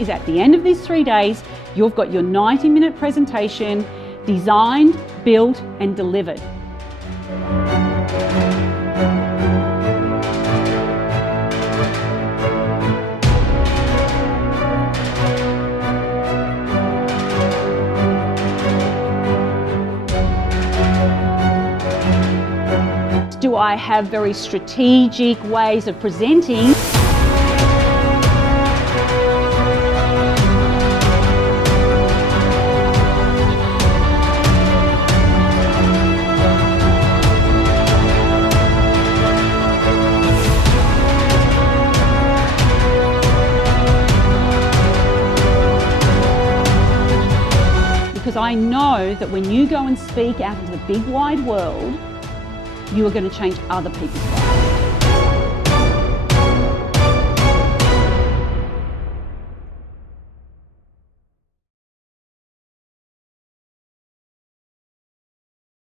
is at the end of these 3 days, you've got your 90-minute presentation designed, built and delivered. Do I have very strategic ways of presenting? Because I know that when you go and speak out into the big wide world, you are going to change other people's lives.